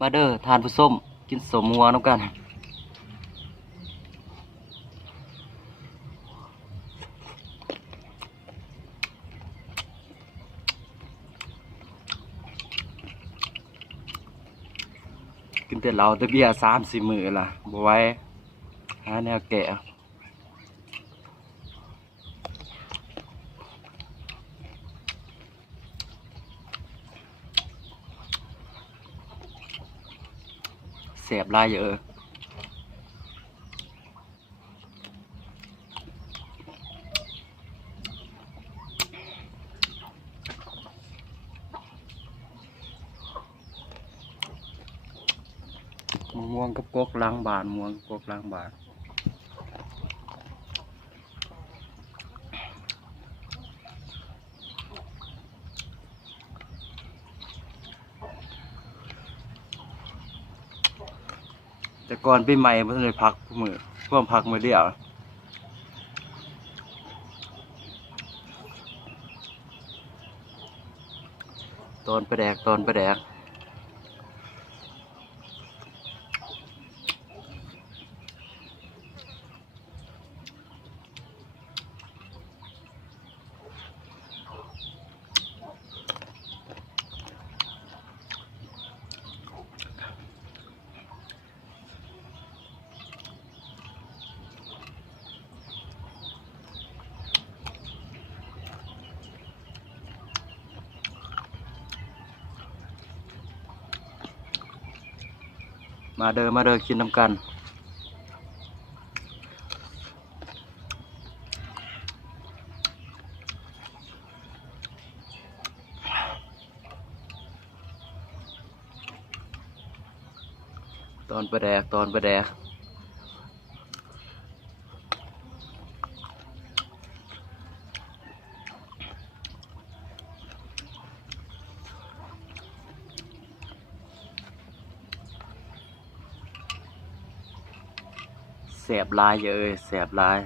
มาเด้อทานผู้ส้มกินสมมัวน้ำกันกินแต่เหล้าแต่เบียร์3-4 มื้อละบ่ไหว้หาแนวแก่แสบหลายเยอะม่วงกับกกล้างบานม่วงกับกกล้างบานแต่ก่อนปีใหม่มันเลยพักมือเพิ่มพักมือเดียวตอนไปแดกตอนไปแดกมาเด้อมาเด้อกินน้ำกันตอนไปแดกตอนไปแดกแสบลายเยอะแสบลาย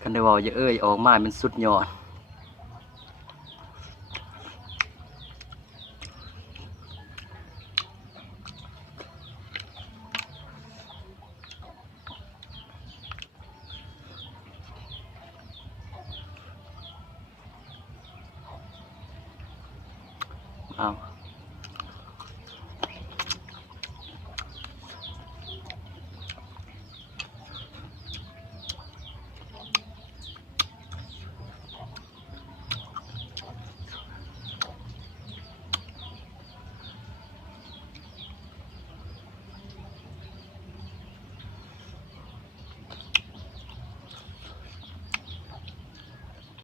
คันได้บอกเยอะออกมามันสุดยอดเอา